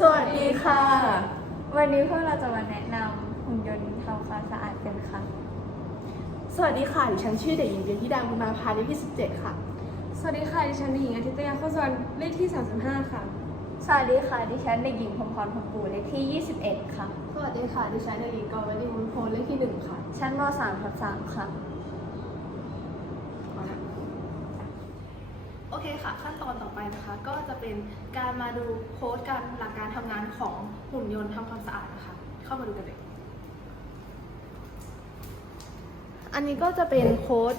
สวัสดีค่ะ วันนี้พวกเราจะมาแนะนำหุ่นยนต์ทำความสะอาดกันค่ะ สวัสดีค่ะ ดิฉันชื่อเด็กหญิงเบียร์ธิดาบุญมาพาเลขที่ 17 ค่ะ สวัสดีค่ะ ดิฉันเด็กหญิงอาทิตยาข้าวสวนเลขที่ 35 ค่ะ สวัสดีค่ะ ดิฉันเด็กหญิงพรหมพรพรหมปูเลขที่ 21 ค่ะ สวัสดีค่ะ ดิฉันเด็กหญิงกรวดีมุนโพเลขที่ 1 ค่ะ ชั้นม 3 ทับ3ค่ะโอเคค่ะ ขั้นตอนต่อไปนะคะ ก็จะเป็นการมาดูโค้ดการหลักการทำงานของหุ่นยนต์ทำความสะอาดนะคะ เข้ามาดูกันเลยอันนี้ก็จะเป็นโค้ด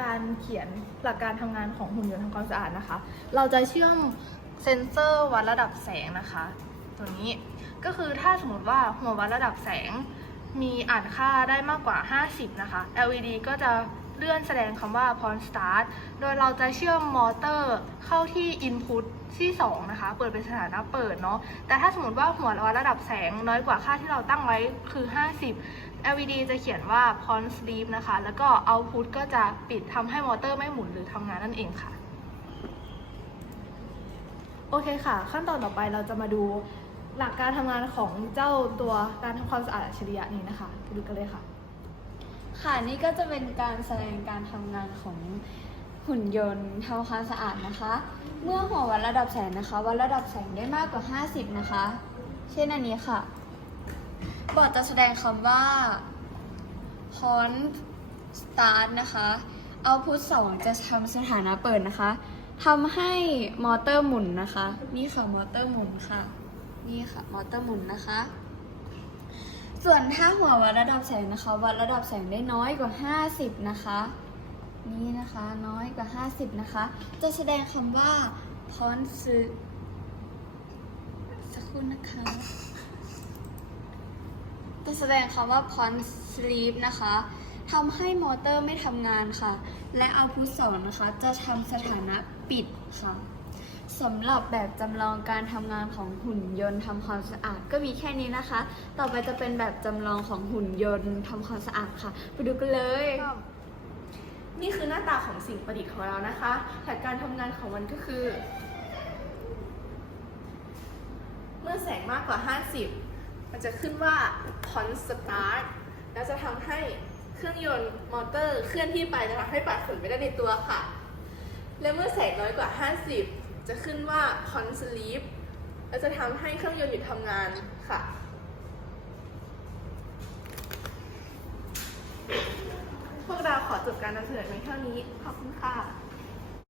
การเขียนหลักการทำงานของหุ่นยนต์ทำความสะอาดนะคะ เราจะเชื่อมเซ็นเซอร์วัดระดับแสงนะคะ ตัวนี้ก็คือถ้าสมมติว่าหัววัดระดับแสงมีอ่านค่าได้มากกว่า 50 นะคะ LED ก็จะ เลื่อนแสดงคำว่า pon start โดยเราจะเชื่อมมอเตอร์เข้าที่ input ที่ 2 นะคะ เปิดเป็นสถานะเปิดเนาะ แต่ถ้าสมมติว่าหัววัดระดับแสงน้อยกว่าค่าที่เราตั้งไว้คือ 50 LED จะเขียนว่า pon sleep นะคะ แล้วก็ output ก็จะปิดทำให้มอเตอร์ไม่หมุนหรือทำงานนั่นเองค่ะ โอเคค่ะ ขั้นตอนต่อไปเราจะมาดูหลักการทำงานของเจ้าตัวการทำความสะอาดอัจฉริยะนี้นะคะไปดูกันเลยค่ะ ค่ะนี่ก็จะเป็นการแสดงการทำงานของหุ่นยนต์ทำความสะอาดนะคะ เมื่อหัววัดระดับแสงนะคะวัดระดับแสงได้มากกว่า 50 นะคะ เช่นอันนี้ค่ะ บอร์ดจะแสดงคำว่า hon start นะคะ output 2จะทำสถานะเปิดนะคะทำให้มอเตอร์หมุนนะคะ นี่ค่ะมอเตอร์หมุนค่ะ นี่ค่ะมอเตอร์หมุนนะคะ ส่วนถ้าหัววัดระดับแสงนะคะ วัดระดับแสงได้น้อยกว่า 50 นะคะ นี่นะคะน้อยกว่า 50 นะคะ จะแสดงคำว่าพอนซึสักครู่นะคะ จะแสดงคำว่า pon sleep นะคะทำให้มอเตอร์ไม่ทำงานค่ะ และ output 2นะคะ จะทำสถานะปิดค่ะ สำหรับแบบจำลองการทำงานของหุ่นยนต์ทำความสะอาด ก็มีแค่นี้นะคะ ต่อไปจะเป็นแบบจำลองของหุ่นยนต์ทำความสะอาดค่ะ ไปดูกันเลย นี่คือหน้าตาของสิ่งประดิษฐ์ของเรานะคะหลักการทำงานของมันก็คือ เมื่อแสงมากกว่า 50 มันจะขึ้นว่า on start แล้วจะทำให้เครื่องยนต์มอเตอร์เคลื่อนที่ไปจะทำให้ปัดฝุ่นไม่ได้ในตัวค่ะ และเมื่อแสงน้อยกว่า 50 จะขึ้นว่า con sleep และจะทำให้เครื่องยนต์หยุดทำงานค่ะ พวกเราขอจบการนำเสนอในเท่านี้ ขอบคุณค่ะ